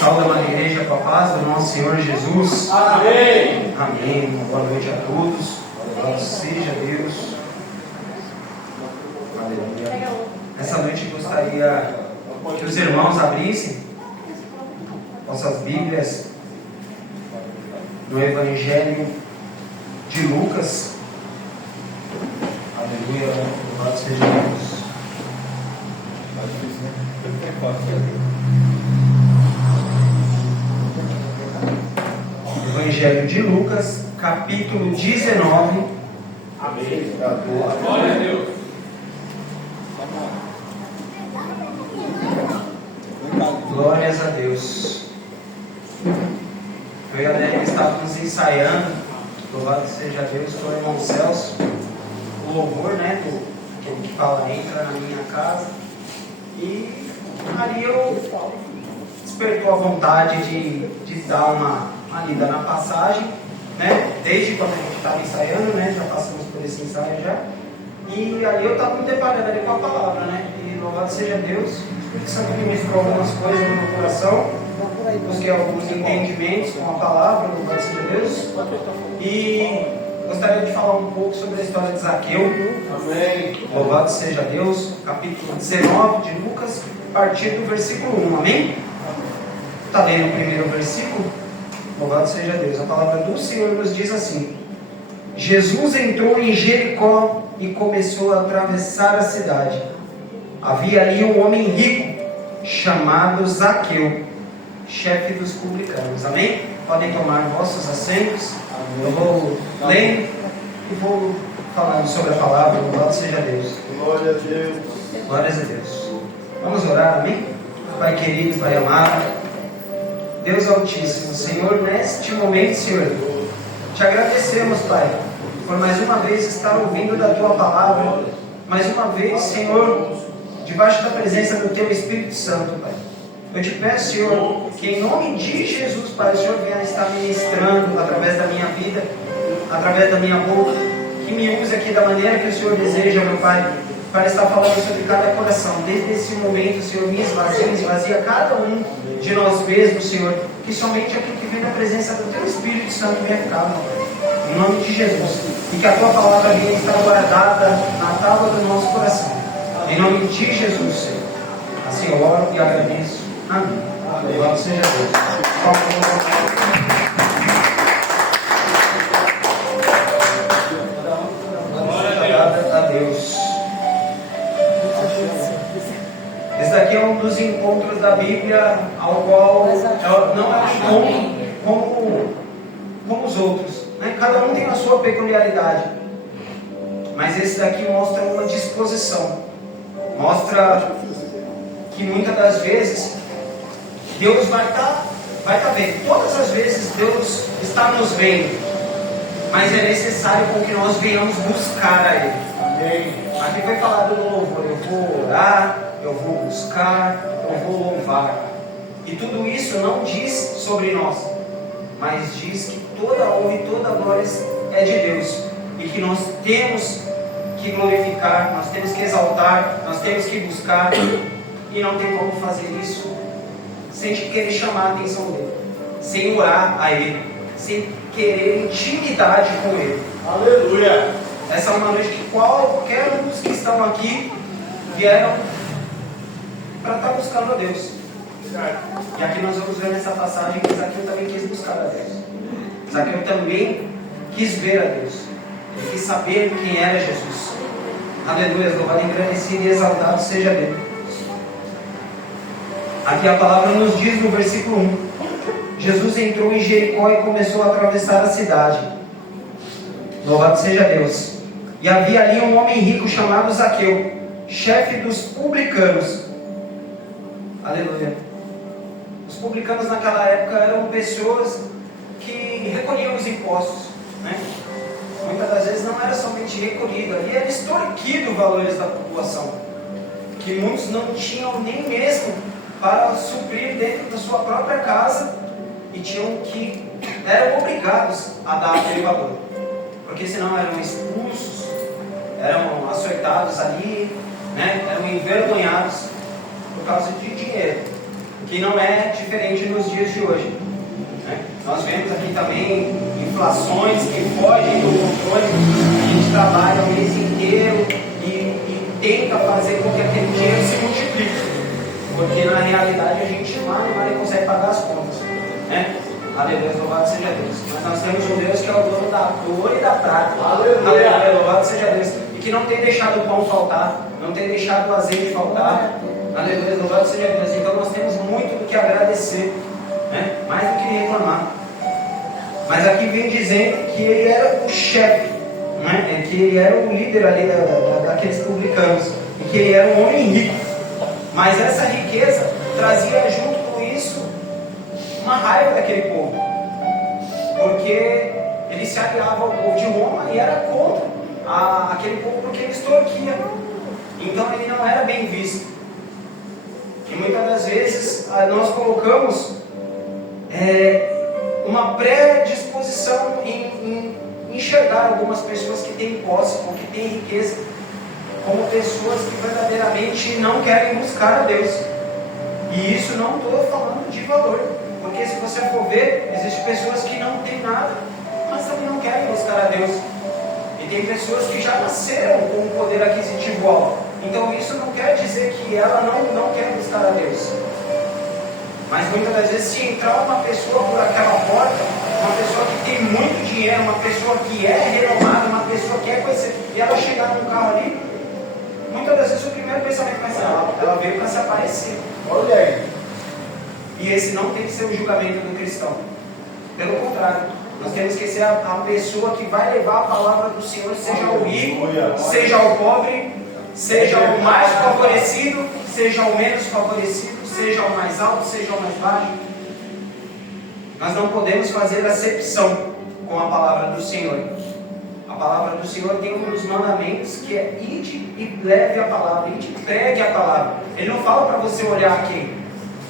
Saúde a igreja com a paz do nosso Senhor Jesus. Amém. Amém. Uma boa noite a todos. Louvado seja Deus. Aleluia. Essa noite eu gostaria que os irmãos abrissem nossas Bíblias no Evangelho de Lucas. Aleluia. Louvado seja Deus. Evangelho de Lucas, capítulo 19. Amém. Glória a Deus. Glórias a Deus. Eu e a Débora estávamos ensaiando, louvado seja Deus, com o irmão Celso, o louvor, né, que fala, entra na minha casa. E ali eu despertou a vontade de dar uma lida na passagem, né, desde quando a gente estava ensaiando, né, já passamos por esse ensaio já. E ali eu estava me deparando ali com a palavra, né, e louvado seja Deus, o Espírito Santo me ministrou algumas coisas no meu coração, busquei alguns entendimentos com a palavra, louvado seja Deus, e gostaria de falar um pouco sobre a história de Zaqueu. Amém. Louvado seja Deus, capítulo 19 de Lucas, a partir do versículo 1, amém? Está lendo o primeiro versículo? Louvado seja Deus. A palavra do Senhor nos diz assim: Jesus entrou em Jericó e começou a atravessar a cidade. Havia ali um homem rico, chamado Zaqueu, chefe dos publicanos. Amém? Podem tomar vossos assentos. Eu vou lendo e vou falando sobre a palavra. Louvado seja Deus. Glória a Deus. Glórias a Deus. Vamos orar, amém? Pai querido, Pai amado, Deus Altíssimo, Senhor, neste momento, Senhor, te agradecemos, Pai, por mais uma vez estar ouvindo da Tua palavra, mais uma vez, Senhor, debaixo da presença do Teu Espírito Santo, Pai. Eu te peço, Senhor, que em nome de Jesus, Pai, o Senhor venha estar ministrando através da minha vida, através da minha boca, que me use aqui da maneira que o Senhor deseja, meu Pai, para estar falando sobre cada coração. Desde esse momento, Senhor, me esvazia cada um de nós mesmos, Senhor, que somente aquilo que vem da presença do Teu Espírito Santo venha ficar, meu Pai, em nome de Jesus, e que a Tua palavra venha estar guardada na tábua do nosso coração, em nome de Jesus, Senhor. Assim eu oro e agradeço. Amém. Louvado seja Deus. Glória a Deus. Esse daqui é um dos encontros da Bíblia ao qual não é um encontro como os outros, né? Cada um tem a sua peculiaridade, mas esse daqui mostra uma disposição, mostra que muitas das vezes Deus vai estar vendo. Todas as vezes Deus está nos vendo, mas é necessário com que nós venhamos buscar a Ele. Amém. Aqui foi falado no louvor: eu vou orar, eu vou buscar, eu vou louvar. E tudo isso não diz sobre nós, mas diz que toda honra e toda glória é de Deus, e que nós temos que glorificar, nós temos que exaltar, nós temos que buscar, e não tem como fazer isso sem querer chamar a atenção dele, sem orar a ele, sem querer intimidade com ele. Aleluia. Essa é uma noite que qualquer um dos que estão aqui vieram para estar buscando a Deus. E aqui nós vamos ver nessa passagem que Zaqueu também quis buscar a Deus. Zaqueu também quis ver a Deus. Ele quis saber quem era Jesus. Aleluia, louvado, engrandecido e exaltado seja Deus. Aqui a palavra nos diz no versículo 1: Jesus entrou em Jericó e começou a atravessar a cidade. Louvado seja Deus. E havia ali um homem rico chamado Zaqueu, chefe dos publicanos. Aleluia. Os publicanos naquela época eram pessoas que recolhiam os impostos, né? Muitas das vezes não era somente recolhido, ali era extorquido valores da população, que muitos não tinham nem mesmo para suprir dentro da sua própria casa, e eram obrigados a dar aquele valor, porque senão eram expulsos, eram açoitados ali, né? Eram envergonhados por causa de dinheiro. que não é diferente nos dias de hoje. Nós vemos aqui também inflações que fogem do controle. A gente trabalha o mês inteiro e tenta fazer com que aquele dinheiro se multiplique, porque na realidade a gente mal consegue pagar as contas, né? Aleluia, louvado seja Deus. Mas nós temos um Deus que é o dono da dor e da prata. Aleluia, louvado seja Deus. E que não tem deixado o pão faltar, não tem deixado o azeite faltar. Aleluia, louvado seja Deus. Então nós temos muito do que agradecer, né? Mais do que reclamar. Mas aqui vem dizendo que ele era o chefe, né? Que ele era o líder ali daqueles publicanos, e que ele era um homem rico. Mas essa riqueza trazia junto com isso uma raiva daquele povo, porque ele se aliava ao povo de Roma e era contra aquele povo porque ele extorquia. Então ele não era bem visto. E muitas das vezes nós colocamos uma predisposição em enxergar algumas pessoas que têm posse ou que têm riqueza como pessoas que verdadeiramente não querem buscar a Deus. E isso não estou falando de valor, porque se você for ver, existem pessoas que não têm nada, mas também não querem buscar a Deus. E tem pessoas que já nasceram com um poder aquisitivo alto. Então isso não quer dizer que ela não quer buscar a Deus. Mas muitas das vezes, se entrar uma pessoa por aquela porta, uma pessoa que tem muito dinheiro, uma pessoa que é renomada, uma pessoa que é conhecida, e ela chegar num carro ali, muitas das vezes o primeiro pensamento vai ser: ela veio para se aparecer. Olha aí. E esse não tem que ser o julgamento do cristão. Pelo contrário, nós temos que ser a pessoa que vai levar a palavra do Senhor, seja o rico, seja o pobre, seja o mais favorecido, seja o menos favorecido, seja o mais alto, seja o mais baixo. Nós não podemos fazer acepção com a palavra do Senhor. A palavra do Senhor tem um dos mandamentos que é: ide e leve a palavra, ide e pregue a palavra. Ele não fala para você olhar aqui.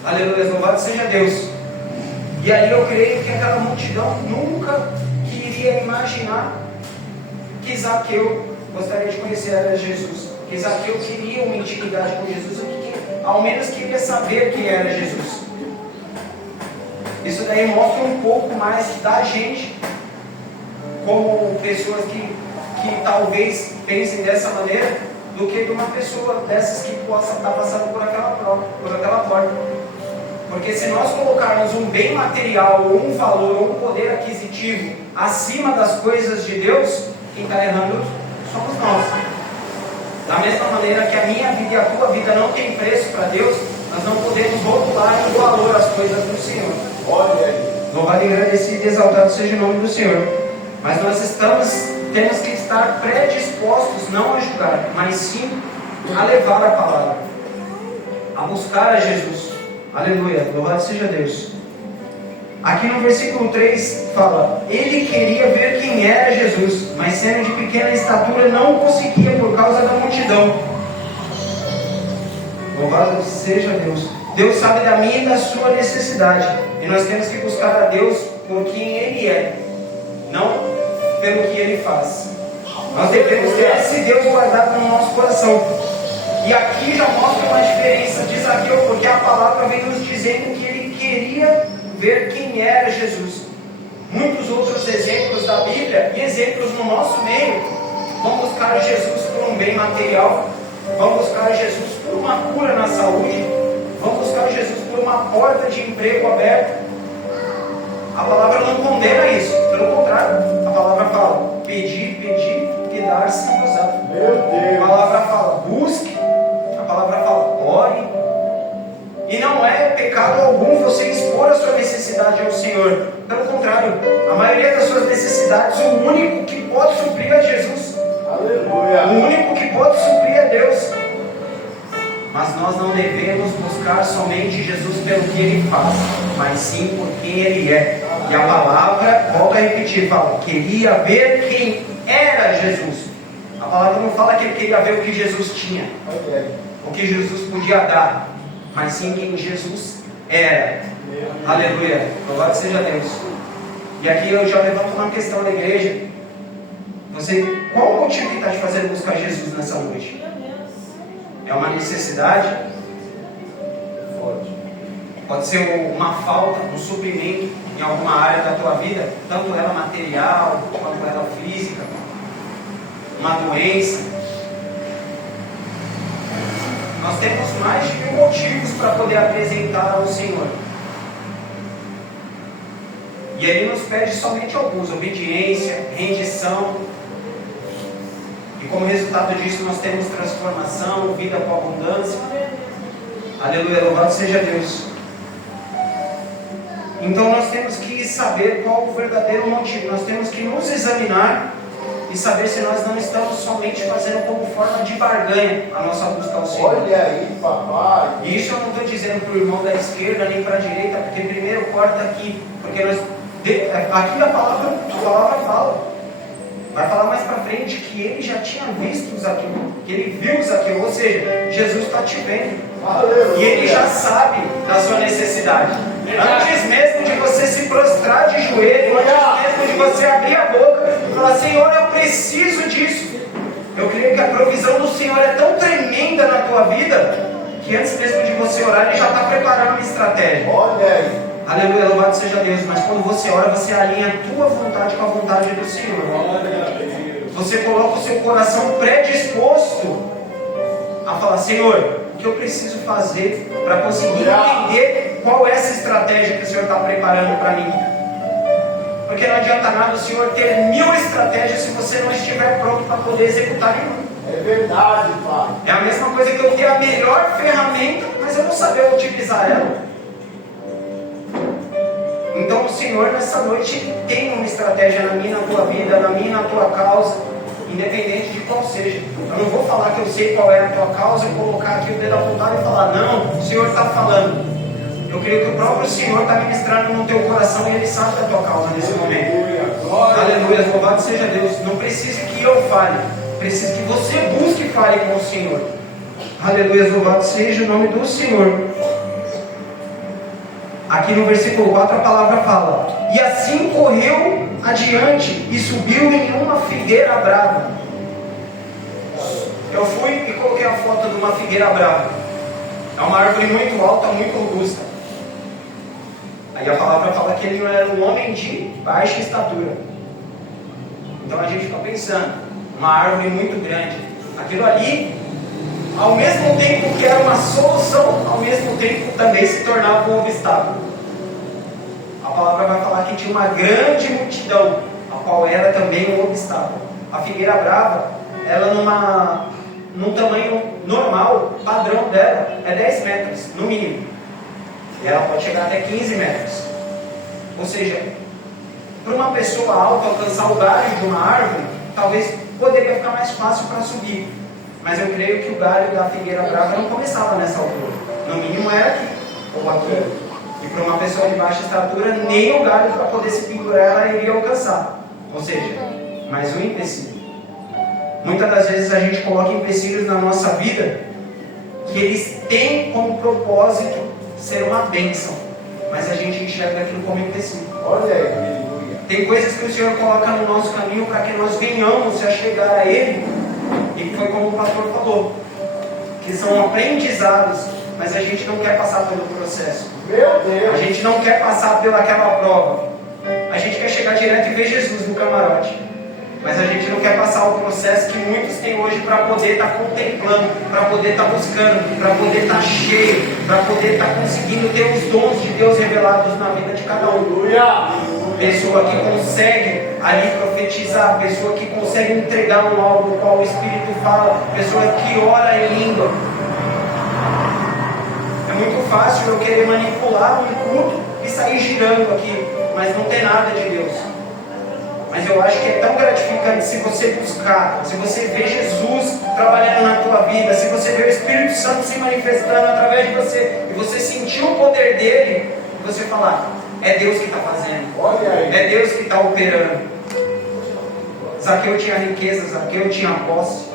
Aleluia, louvado seja Deus. E aí eu creio que aquela multidão nunca iria imaginar que Zaqueu gostaria de conhecer a Jesus, que Zaqueu queria uma intimidade com Jesus, ou que ao menos queria saber quem era Jesus. Isso daí mostra um pouco mais da gente, como pessoas que talvez pensem dessa maneira, do que de uma pessoa dessas que possa estar passando por aquela porta. Porque se nós colocarmos um bem material, ou um valor, ou um poder aquisitivo acima das coisas de Deus, quem está errando somos nós. Da mesma maneira que a minha vida e a tua vida não tem preço para Deus, nós não podemos rotular em valor as coisas do Senhor. Olha aí. Louvado e agradecido e exaltado seja o nome do Senhor. Mas nós temos que estar predispostos não a julgar, mas sim a levar a palavra, a buscar a Jesus. Aleluia, louvado seja Deus. Aqui no versículo 3 fala: ele queria ver quem era Jesus, mas sendo de pequena estatura não conseguia por causa da multidão. Louvado seja Deus. Deus sabe da minha e da sua necessidade, e nós temos que buscar a Deus por quem Ele é, não pelo que Ele faz. Nós devemos ter esse Deus guardado no nosso coração. E aqui já mostra uma diferença de Zaqueu, porque a palavra vem nos dizendo que ele queria ver quem era Jesus. Muitos outros exemplos da Bíblia e exemplos no nosso meio vão buscar Jesus por um bem material, vão buscar Jesus por uma cura na saúde, vão buscar Jesus por uma porta de emprego aberta. A palavra não condena isso, pelo contrário, a palavra fala: pedir, e dar-se-vos-á. Meu Deus. A palavra fala: busque. A palavra fala: ore. E não é pecado algum você expor a sua necessidade ao Senhor. Pelo contrário, a maioria das suas necessidades, o único que pode suprir é Jesus. Aleluia. O único que pode suprir é Deus. Mas nós não devemos buscar somente Jesus pelo que Ele faz, mas sim por quem Ele é. E a palavra, volta a repetir, fala: queria ver quem era Jesus. A palavra não fala que ele queria ver o que Jesus tinha, o que Jesus podia dar, mas sim quem Jesus era. Aleluia, louvado seja Deus. E aqui eu já levanto uma questão da igreja. Qual o motivo que está te fazendo buscar Jesus nessa noite? É uma necessidade? pode ser uma falta, um suprimento em alguma área da tua vida, tanto ela material, quanto ela física, uma doença. Nós temos mais de 1000 motivos para poder apresentar ao Senhor. E Ele nos pede somente alguns: obediência, rendição. E como resultado disso nós temos transformação, vida com abundância. Aleluia, louvado seja Deus. Então nós temos que saber qual o verdadeiro motivo. Nós temos que nos examinar e saber se nós não estamos somente fazendo como forma de barganha a nossa busca ao Senhor. Olha aí, papai. E isso eu não estou dizendo para o irmão da esquerda nem para a direita, porque primeiro corta aqui, porque aqui a palavra fala. Vai falar mais para frente que ele já tinha visto os aquilo, que ele viu os aquilo, ou seja, Jesus está te vendo. Aleluia. E ele já sabe da sua necessidade. Antes mesmo de você se prostrar de joelho, antes mesmo de você abrir a boca e falar: Senhor, eu preciso disso. Eu creio que a provisão do Senhor é tão tremenda na tua vida, que antes mesmo de você orar, Ele já está preparando uma estratégia. Olha aí. Aleluia, louvado seja Deus. Mas quando você ora, você alinha a tua vontade com a vontade do Senhor. Você coloca o seu coração predisposto a falar: Senhor, o que eu preciso fazer para conseguir entender qual é essa estratégia que o Senhor está preparando para mim? Porque não adianta nada o Senhor ter 1000 estratégias se você não estiver pronto para poder executar nenhuma. É verdade, pai. É a mesma coisa que eu ter a melhor ferramenta, mas eu não saber utilizar ela. Então o Senhor nessa noite tem uma estratégia na minha, na tua vida, na minha, na tua causa, independente de qual seja. Eu não vou falar que eu sei qual é a tua causa e colocar aqui o dedo apontado e falar: não, o Senhor está falando. Eu creio que o próprio Senhor está ministrando no teu coração e Ele sabe da tua causa nesse momento. Aleluia, louvado seja Deus. Não precisa que eu fale, precisa que você busque e fale com o Senhor. Aleluia, louvado seja o nome do Senhor. Aqui no versículo 4 a palavra fala: e assim correu adiante e subiu em uma figueira brava. Eu fui e coloquei a foto de uma figueira brava. É uma árvore muito alta, muito robusta. Aí a palavra fala que ele não era um homem de baixa estatura. Então a gente fica pensando: uma árvore muito grande. Aquilo ali, ao mesmo tempo que era uma solução, ao mesmo tempo também se tornava um obstáculo. A palavra vai falar que tinha uma grande multidão, a qual era também um obstáculo. A figueira brava, ela num tamanho normal, padrão dela, é 10 metros, no mínimo. E ela pode chegar até 15 metros. Ou seja, para uma pessoa alta alcançar o galho de uma árvore, talvez poderia ficar mais fácil para subir. Mas eu creio que o galho da figueira brava não começava nessa altura. No mínimo era aqui, ou aqui. E para uma pessoa de baixa estatura, nem o galho para poder se pendurar ela iria alcançar. Ou seja, mais um empecilho. Muitas das vezes a gente coloca empecilhos na nossa vida que eles têm como propósito ser uma bênção, mas a gente enxerga aquilo como empecilho. Olha aí, aleluia. Tem coisas que o Senhor coloca no nosso caminho para que nós venhamos a chegar a Ele, e foi como o pastor falou, que são aprendizados, mas a gente não quer passar pelo processo. Meu Deus. A gente não quer passar pelaquela prova. A gente quer chegar direto e ver Jesus no camarote. Mas a gente não quer passar o processo que muitos têm hoje para poder estar contemplando, para poder estar buscando, para poder estar cheio, para poder estar conseguindo ter os dons de Deus revelados na vida de cada um. Pessoa que consegue ali profetizar, pessoa que consegue entregar um algo qual o Espírito fala, pessoa que ora em língua. É muito fácil eu querer manipular um culto e sair girando aqui, mas não tem nada de Deus. Mas eu acho que é tão gratificante se você buscar, se você ver Jesus trabalhando na tua vida, se você ver o Espírito Santo se manifestando através de você, e você sentir o poder dele, e você falar: é Deus que está fazendo, é Deus que está operando. Zaqueu tinha riqueza, Zaqueu tinha posse.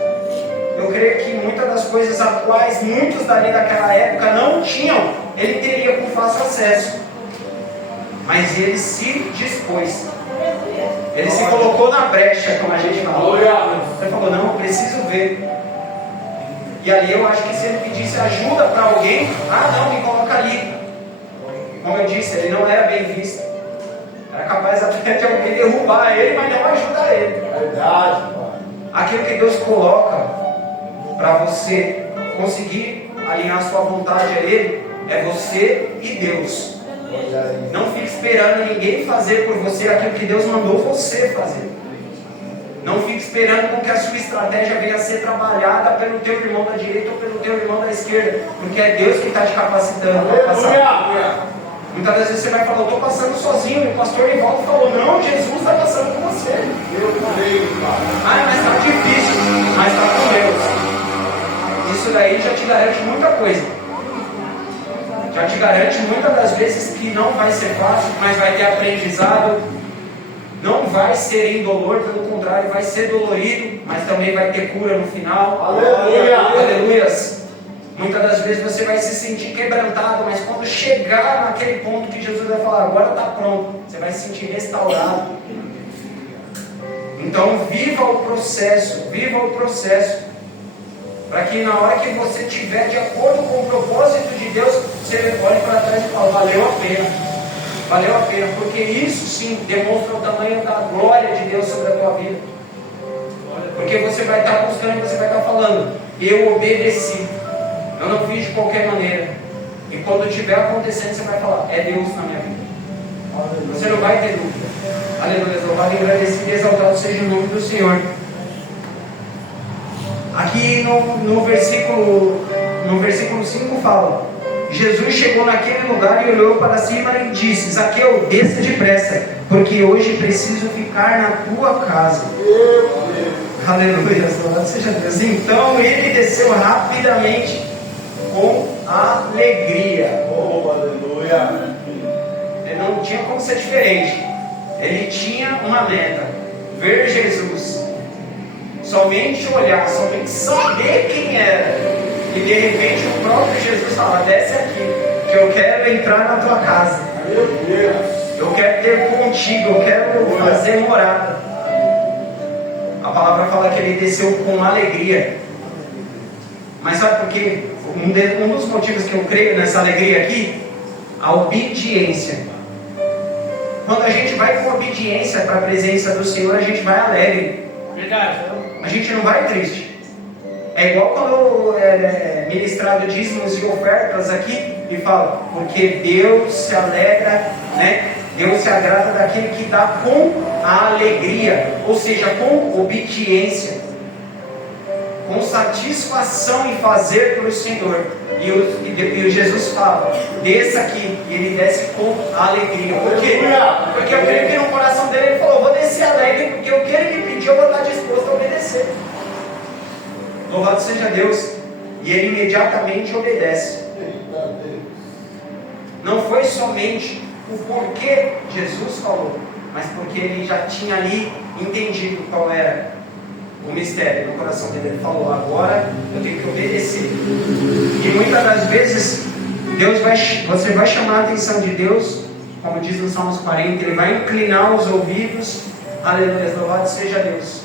Eu creio que muitas das coisas a quais muitos dali daquela época não tinham, ele teria com fácil acesso. Mas ele se dispôs. Ele se colocou na brecha, como a gente fala. Ele falou: não, eu preciso ver. E ali eu acho que se ele pedisse ajuda para alguém, não, me coloca ali. como eu disse, ele não era bem visto. Era capaz até de alguém derrubar ele, mas não ajudar ele. Verdade, Pai. Aquilo que Deus coloca para você conseguir alinhar sua vontade a Ele, é você e Deus. Não fique esperando ninguém fazer por você aquilo que Deus mandou você fazer. Não fique esperando com que a sua estratégia venha a ser trabalhada pelo teu irmão da direita ou pelo teu irmão da esquerda, porque é Deus que está te capacitando para passar. Muitas vezes você vai falar, eu estou passando sozinho, e o pastor Nivaldo falou, não, Jesus está passando com você. Eu creio, Pai. Mas está difícil, mas está com Deus. Isso daí já te garante muita coisa. Já te garante muitas das vezes que não vai ser fácil, mas vai ter aprendizado. Não vai ser indolor, pelo contrário, vai ser dolorido, mas também vai ter cura no final. Aleluia! Aleluias! Muitas das vezes você vai se sentir quebrantado, mas quando chegar naquele ponto que Jesus vai falar, agora está pronto, você vai se sentir restaurado. Então viva o processo, para que na hora que você estiver de acordo com o propósito de Deus, você olhe para trás e fale, valeu a pena, porque isso sim demonstra o tamanho da glória de Deus sobre a tua vida. Porque você vai estar buscando, você vai estar falando, eu obedeci. Eu não fiz de qualquer maneira. E quando estiver acontecendo, você vai falar, é Deus na minha vida. Você não vai ter dúvida. Aleluia, louvado, agradecido e exaltado seja o nome do Senhor. Aqui no versículo 5 fala, Jesus chegou naquele lugar e olhou para cima e disse, Zaqueu, desça depressa, porque hoje preciso ficar na tua casa. Aleluia, louvado seja Deus. Então ele desceu rapidamente com alegria. Oh, aleluia. Ele não tinha como ser diferente. Ele tinha uma meta: ver Jesus. Somente olhar, somente saber quem era. E de repente o próprio Jesus fala: desce aqui, que eu quero entrar na tua casa. Meu Deus. Eu quero ter contigo, eu quero fazer morada. A palavra fala que ele desceu com alegria. Mas sabe por quê? Um dos motivos que eu creio nessa alegria aqui, a obediência. Quando a gente vai com obediência para a presença do Senhor, a gente vai alegre. Verdade. A gente não vai triste. É igual quando é ministrado dízimos e ofertas aqui e fala, porque Deus se alegra, né? Deus se agrada daquele que dá com a alegria, ou seja, com obediência, com satisfação em fazer para o Senhor. E o Jesus fala, desça aqui, e ele desce com alegria. Por quê? Porque eu creio que no coração dele ele falou, vou descer alegre, porque o que ele me pediu eu vou estar disposto a obedecer. Louvado seja Deus. E ele imediatamente obedece. Não foi somente o porquê Jesus falou, mas porque ele já tinha ali entendido qual era o mistério no coração dele. Ele falou, agora eu tenho que obedecer. E muitas das vezes você vai chamar a atenção de Deus, como diz no Salmos 40, ele vai inclinar os ouvidos. Aleluia, louvado seja Deus.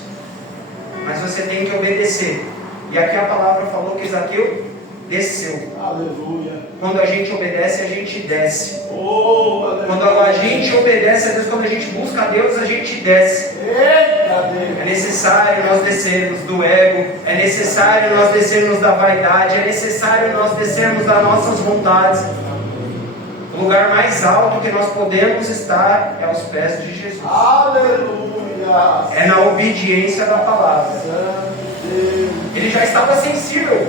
Mas você tem que obedecer. E aqui a palavra falou que Zaqueu desceu. Aleluia. Quando a gente obedece, a gente desce. Oh, aleluia. Quando a gente obedece a Deus, quando a gente busca a Deus, a gente desce. Eita Deus. É necessário nós descermos do ego, é necessário nós descermos da vaidade, é necessário nós descermos das nossas vontades. O lugar mais alto que nós podemos estar é aos pés de Jesus. Aleluia. É na obediência da palavra. Ele já estava sensível,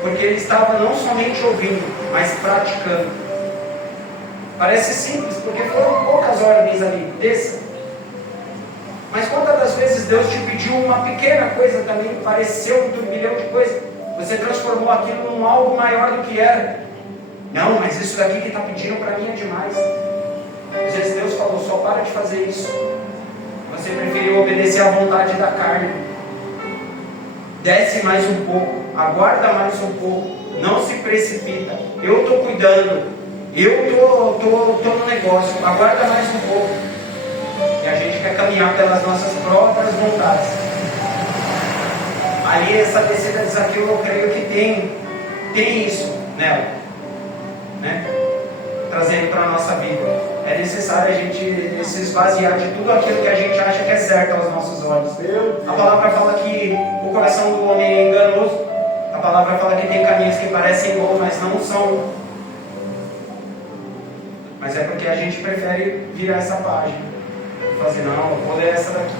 porque ele estava não somente ouvindo, mas praticando. Parece simples, porque foram poucas ordens ali, desça. Mas quantas das vezes Deus te pediu uma pequena coisa também, pareceu um turbilhão de coisas, você transformou aquilo num algo maior do que era. Não, mas isso daqui que está pedindo para mim é demais. Às vezes Deus falou, só para de fazer isso. Você preferiu obedecer à vontade da carne. Desce mais um pouco, aguarda mais um pouco, não se precipita. Eu estou cuidando, eu estou no negócio, aguarda mais um pouco. E a gente quer caminhar pelas nossas próprias vontades. Ali essa descida de Zaqueu, eu creio que tem isso nela, né? para a nossa vida. É necessário a gente se esvaziar de tudo aquilo que a gente acha que é certo aos nossos olhos. A palavra fala que o coração do homem é enganoso. A palavra fala que tem caminhos que parecem bons, mas não são. Mas é porque a gente prefere virar essa página e fazer, não, eu vou ler essa daqui.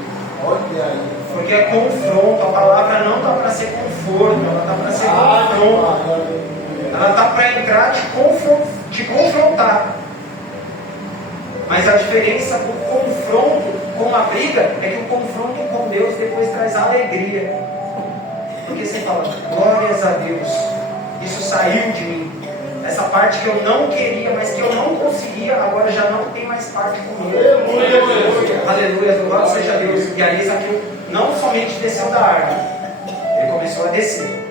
Olha aí. Porque é confronto. A palavra não está para ser conforto, ela está para ser confronto. Ela está para entrar te confrontar. Mas a diferença do confronto com a briga é que o confronto com Deus depois traz alegria. Porque você fala, glórias a Deus, isso saiu de mim. Essa parte que eu não queria, mas que eu não conseguia, agora já não tem mais parte comigo. Aleluia, louvado seja Deus. E aí Zaqueu não somente desceu da árvore, ele começou a descer.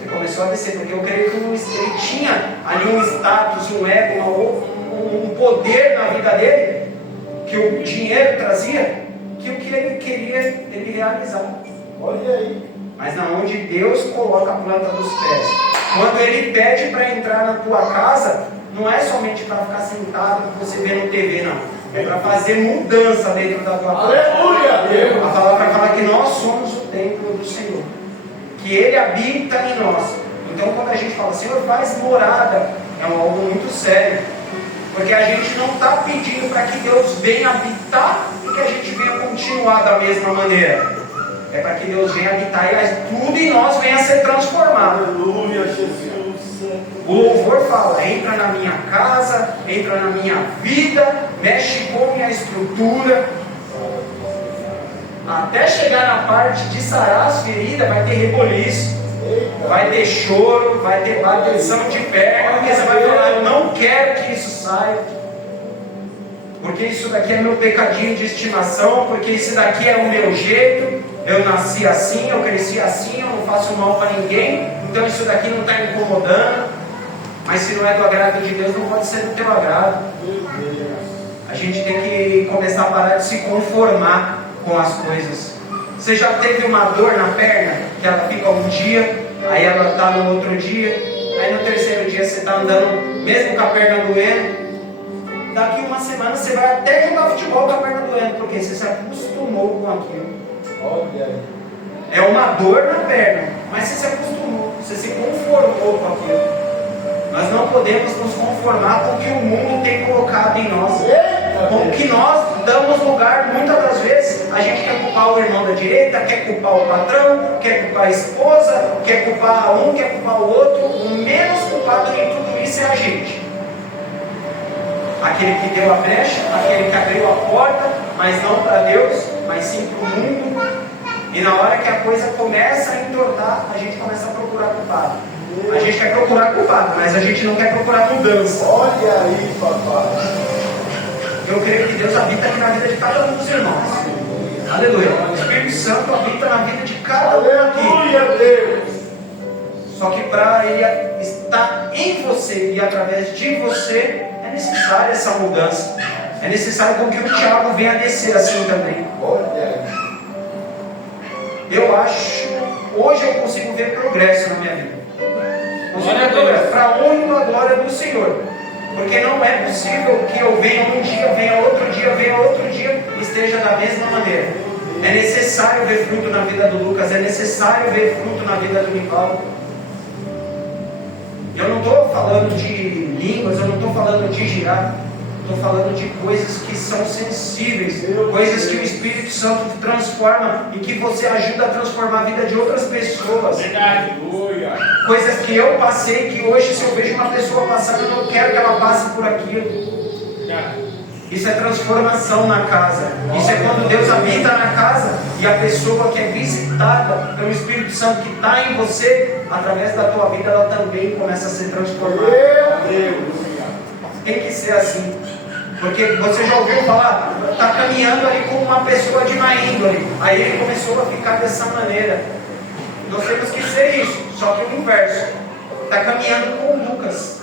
Ele começou a descer, porque eu creio que ele tinha ali um status, um ego, um poder na vida dele, que o dinheiro trazia, que o que ele queria, ele realizava. Olha aí. Mas na onde Deus coloca a planta dos pés. Quando Ele pede para entrar na tua casa, não é somente para ficar sentado e você vendo TV, não. É para fazer mudança dentro da tua casa. Aleluia! A palavra fala que nós somos o templo do Senhor, que Ele habita em nós. Então quando a gente fala, Senhor, faz morada, é algo muito sério. Porque a gente não está pedindo para que Deus venha habitar e que a gente venha continuar da mesma maneira. É para que Deus venha habitar e tudo em nós venha a ser transformado. Aleluia, Jesus. O louvor fala, entra na minha casa, entra na minha vida, mexe com minha estrutura. Até chegar na parte de sarar as feridas, vai ter reboliço, vai ter choro, vai ter bateção de perna, porque você vai falar, eu não quero que isso saia. Porque isso daqui é meu pecadinho de estimação, porque isso daqui é o meu jeito. Eu nasci assim, eu cresci assim, eu não faço mal para ninguém, então isso daqui não está incomodando. Mas se não é do agrado de Deus, não pode ser do teu agrado. A gente tem que começar a parar de se conformar com as coisas. Você já teve uma dor na perna, que ela fica um dia, aí ela está no outro dia, aí no terceiro dia você está andando, mesmo com a perna doendo. Daqui uma semana você vai até jogar futebol com a perna doendo, porque você se acostumou com aquilo. É uma dor na perna, mas você se acostumou, você se conformou com aquilo. Nós não podemos nos conformar com o que o mundo tem colocado em nós, com o que nós damos lugar. Muitas das vezes a gente quer culpar o irmão da direita, quer culpar o patrão, quer culpar a esposa, quer culpar um, quer culpar o outro. O menos culpado de tudo isso é a gente. Aquele que deu a brecha, aquele que abriu a porta, mas não para Deus, mas sim para o mundo. E na hora que a coisa começa a entortar, a gente começa a procurar culpado. A gente quer procurar culpado, mas a gente não quer procurar mudança. Olha aí, papai. Eu creio que Deus habita aqui na vida de cada um dos irmãos. Aleluia. O Espírito Santo habita na vida de cada um aqui. Aleluia, Deus. Só que para Ele estar em você e através de você, é necessária essa mudança. É necessário com que o Tiago venha descer assim também. Olha aí. Eu acho, hoje eu consigo ver progresso na minha vida. Consigo ver progresso, para a honra e a glória do Senhor. Porque não é possível que eu venha um dia, venha outro dia e esteja da mesma maneira. É necessário ver fruto na vida do Lucas, é necessário ver fruto na vida do Nicolau. Eu não estou falando de línguas, eu não estou falando de girar. Estou falando de coisas que são sensíveis, coisas que o Espírito Santo transforma e que você ajuda a transformar a vida de outras pessoas. Verdade. Coisas que eu passei, que hoje se eu vejo uma pessoa passando, eu não quero que ela passe por aquilo. Isso é transformação na casa. Isso é quando Deus habita na casa e a pessoa que é visitada pelo Espírito Santo que está em você, através da tua vida, ela também começa a ser transformada. Meu Deus. Tem que ser assim. Porque você já ouviu falar, está caminhando ali com uma pessoa de má índole, aí ele começou a ficar dessa maneira. Nós temos que ser isso, só que o inverso. Está caminhando com o Lucas,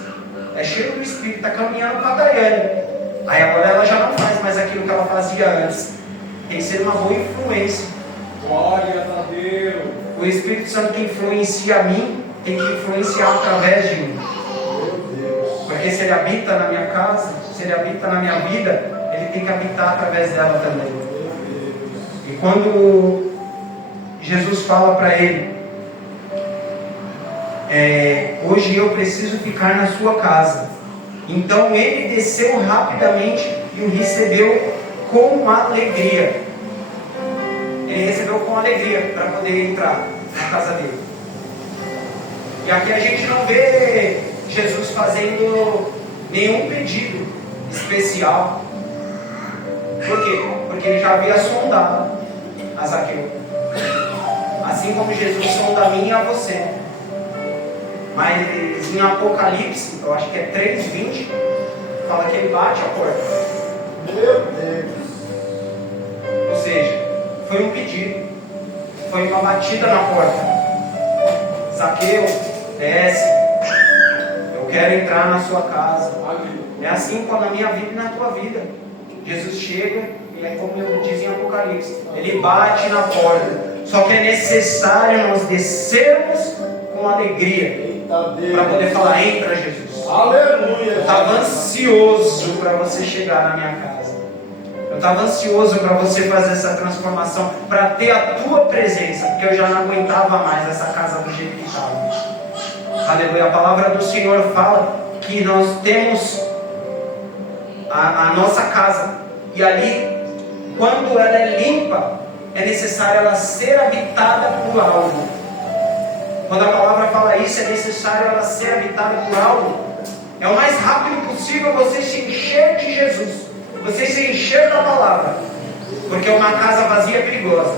é cheio do Espírito, está caminhando com a Daiane. Aí agora ela já não faz mais aquilo que ela fazia antes. Tem que ser uma boa influência. Glória a Deus. O Espírito Santo que influencia a mim, tem que influenciar através de mim. Porque Porque se Ele habita na minha casa, se Ele habita na minha vida, Ele tem que habitar através dela também. E quando Jesus fala para ele, hoje eu preciso ficar na sua casa. Então ele desceu rapidamente e o recebeu com alegria. Ele recebeu com alegria para poder entrar na casa dele. E aqui a gente não vê Jesus fazendo nenhum pedido especial. Por quê? Porque ele já havia sondado a Zaqueu. Assim como Jesus sonda a mim e a você. Mas em Apocalipse, eu acho que é 3:20, fala que ele bate a porta. Meu Deus. Ou seja, foi um pedido, foi uma batida na porta. Zaqueu, desce, eu quero entrar na sua casa. É assim como na minha vida e na tua vida. Jesus chega e é como diz em Apocalipse, ele bate na porta. Só que é necessário nós descermos com alegria para poder falar, entra Jesus. Aleluia. Eu estava ansioso para você chegar na minha casa. Eu estava ansioso para você fazer essa transformação, para ter a tua presença, porque eu já não aguentava mais essa casa do jeito que estava. Aleluia. A palavra do Senhor fala que nós temos a nossa casa, e ali, quando ela é limpa, é necessário ela ser habitada por algo. Quando a palavra fala isso, é necessário ela ser habitada por algo. É o mais rápido possível você se encher de Jesus, você se encher da palavra, porque uma casa vazia é perigosa.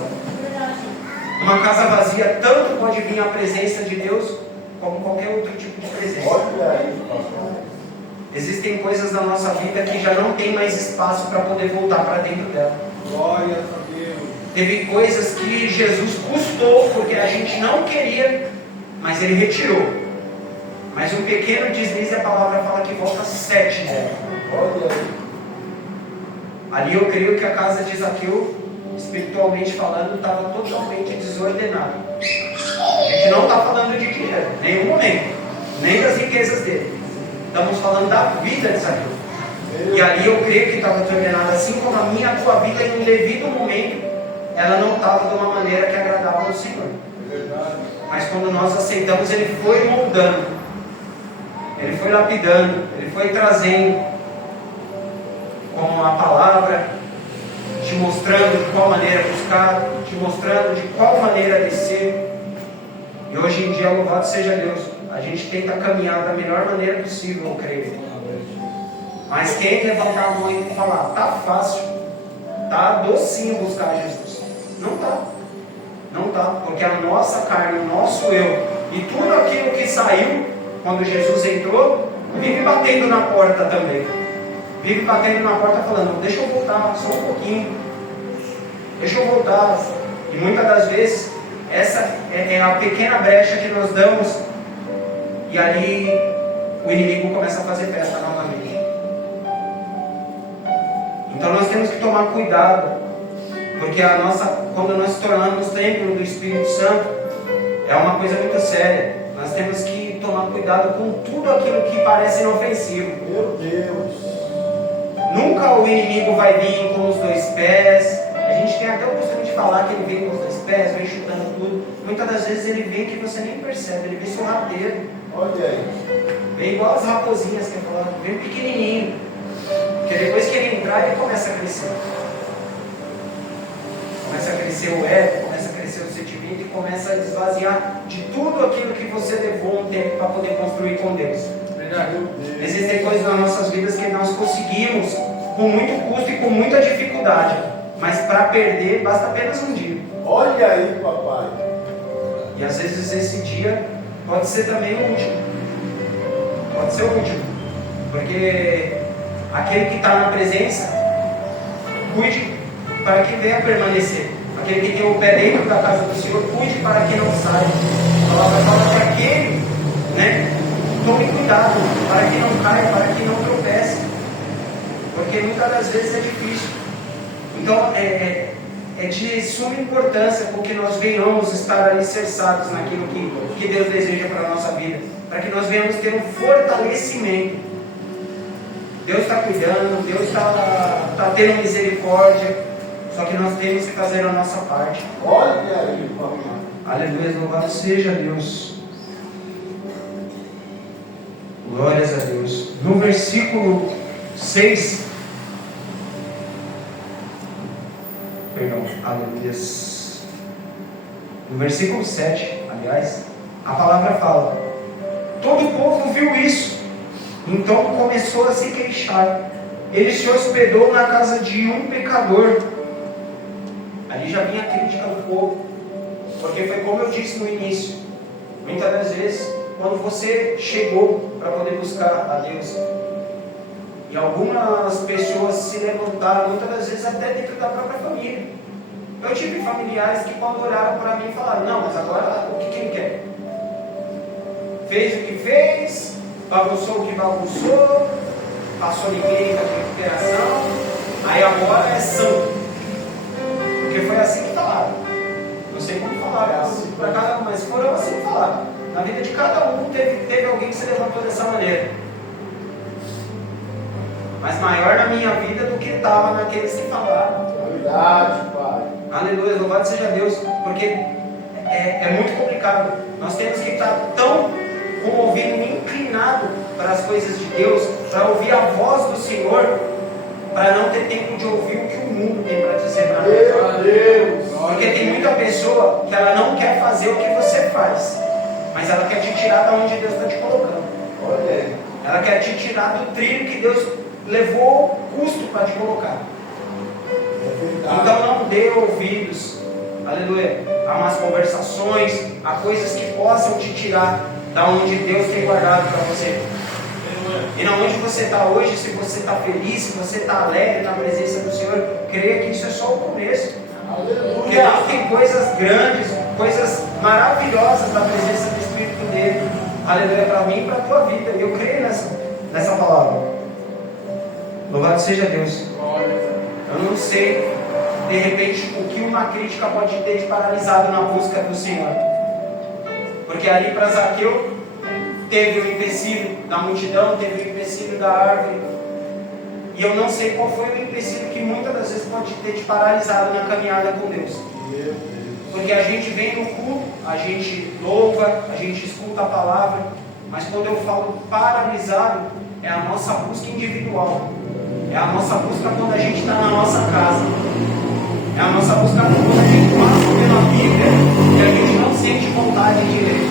Uma casa vazia tanto pode vir a presença de Deus, como qualquer outro tipo de presença. Olha aí, pastor. Existem coisas na nossa vida que já não tem mais espaço para poder voltar para dentro dela. Glória a Deus. Teve coisas que Jesus custou porque a gente não queria, mas Ele retirou. Mas um pequeno deslize, a palavra fala que volta 7 dela. Olha aí. Ali eu creio que a casa de Zaqueu, espiritualmente falando, estava totalmente desordenada. A gente não está falando de dinheiro, em nenhum momento, nem das riquezas dele. Estamos falando da vida de Zaqueu. E ali eu creio que estava desordenada, assim como a minha e a tua vida, em um devido momento, ela não estava de uma maneira que agradava ao Senhor. Mas quando nós aceitamos, Ele foi moldando, Ele foi lapidando, Ele foi trazendo com a palavra, te mostrando de qual maneira buscar, te mostrando de qual maneira descer. E hoje em dia, louvado seja Deus, a gente tenta caminhar da melhor maneira possível, eu creio. Mas quem levantar a mão e falar, tá fácil, tá docinho buscar Jesus? Não tá. Não tá, porque a nossa carne, o nosso eu e tudo aquilo que saiu quando Jesus entrou, vive batendo na porta também. Vive batendo na porta falando, deixa eu voltar só um pouquinho. Deixa eu voltar. E muitas das vezes, essa é a pequena brecha que nós damos. E ali o inimigo começa a fazer festa novamente. Então nós temos que tomar cuidado. Porque quando nós nos tornamos templo do Espírito Santo, é uma coisa muito séria. Nós temos que tomar cuidado com tudo aquilo que parece inofensivo. Meu Deus. Nunca o inimigo vai vir com os 2 pés. A gente tem até o costume de falar que ele vem com os 2 pés, vem chutando tudo. Muitas das vezes ele vem que você nem percebe, ele vem sorrateiro. Olha aí. Vem igual as raposinhas que eu falo, vem pequenininho. Porque depois que ele entrar, ele começa a crescer. Começa a crescer o ego, começa a crescer o sentimento e começa a esvaziar de tudo aquilo que você levou um tempo para poder construir com Deus. Existem coisas nas nossas vidas que nós conseguimos com muito custo e com muita dificuldade, mas para perder basta apenas um dia. Olha aí, papai. E às vezes esse dia pode ser também o último. Pode ser o último. Porque aquele que está na presença, cuide para que venha permanecer. Aquele que tem o pé dentro da casa do Senhor, cuide para que não saia. A palavra fala para que, tome cuidado, para que não caia, para que não tropece. Porque muitas das vezes é difícil. Então é de suma importância porque nós venhamos estar alicerçados naquilo que Deus deseja para a nossa vida. Para que nós venhamos ter um fortalecimento Deus está cuidando, Deus está tendo misericórdia, só que nós temos que fazer a nossa parte. Olha aí, papai. Aleluia, louvado seja Deus. Glórias a Deus. No versículo 6, perdão, aleluia. No versículo 7, aliás, a palavra fala: todo o povo viu isso, então começou a se queixar. Ele se hospedou na casa de um pecador. Ali já vinha a crítica do povo, porque foi como eu disse no início. Muitas das vezes, quando você chegou para poder buscar a Deus, e algumas pessoas se levantaram, muitas das vezes até dentro da própria família. Eu tive familiares que quando olharam para mim falaram: não, mas agora o que ele quer? Fez o que fez, bagunçou o que bagunçou, passou ninguém com a recuperação, aí agora é santo. Porque foi assim que falaram. Não sei como falaram, assim, para cada um, mas foram assim que falaram. Na vida de cada um teve alguém que se levantou dessa maneira. Mas maior na minha vida do que estava naqueles que falaram. Verdade, Pai. Aleluia, louvado seja Deus, porque é muito complicado. Nós temos que estar tão com o ouvido inclinado para as coisas de Deus, para ouvir a voz do Senhor, para não ter tempo de ouvir o que o mundo tem para dizer para nós. Meu Deus. Porque tem muita pessoa que ela não quer fazer o que você faz, mas ela quer te tirar de onde Deus está te colocando. Olha aí. Ela quer te tirar do trilho que Deus levou custo para te colocar. Então não dê ouvidos, aleluia, a más conversações, a coisas que possam te tirar da onde Deus tem guardado para você. E na onde você está hoje, se você está feliz, se você está alegre na presença do Senhor, creia que isso é só o começo. Porque Deus tem coisas grandes, coisas maravilhosas na presença do Espírito dele, aleluia, para mim e para a tua vida. E eu creio nessa palavra. Louvado seja Deus. Eu não sei, de repente, o que uma crítica pode ter te paralisado na busca do Senhor. Porque ali para Zaqueu, teve o empecilho da multidão, teve o empecilho da árvore. E eu não sei qual foi o empecilho que muitas das vezes pode ter te paralisado na caminhada com Deus. Porque a gente vem no culto, a gente louva, a gente escuta a palavra, mas quando eu falo paralisado, é a nossa busca individual. É a nossa busca quando a gente está na nossa casa. É a nossa busca quando a gente passa pela Bíblia e a gente não sente vontade de ler.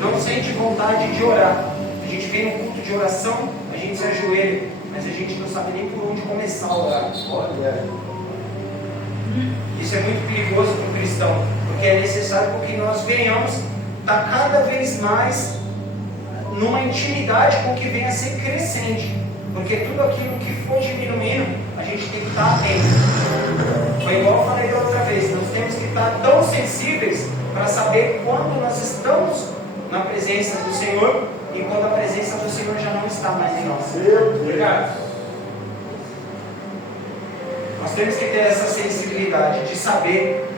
Não sente vontade de orar. A gente vem no culto de oração, a gente se ajoelha, mas a gente não sabe nem por onde começar a orar. Olha. Isso é muito perigoso para o cristão, porque é necessário que nós venhamos estar cada vez mais numa intimidade com o que venha a ser crescente. Porque tudo aquilo que for diminuindo, a gente tem que estar atento. Foi igual eu falei da outra vez, nós temos que estar tão sensíveis para saber quando nós estamos na presença do Senhor e quando a presença do Senhor já não está mais em nós. Obrigado. Nós temos que ter essa sensibilidade de saber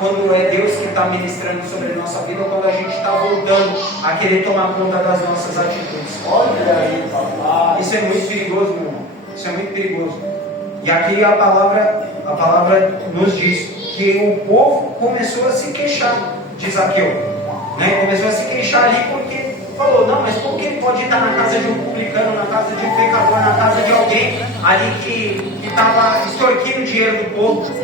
quando é Deus que está ministrando sobre a nossa vida ou quando a gente está voltando a querer tomar conta das nossas atitudes. Olha aí, papai. Isso é muito perigoso, meu irmão. Isso é muito perigoso. E aqui a palavra nos diz que o povo começou a se queixar de Zaqueu. Começou a se queixar ali porque falou: não, mas como que ele pode estar na casa de um publicano, na casa de um pecador, na casa de alguém ali que estava extorquindo o dinheiro do povo?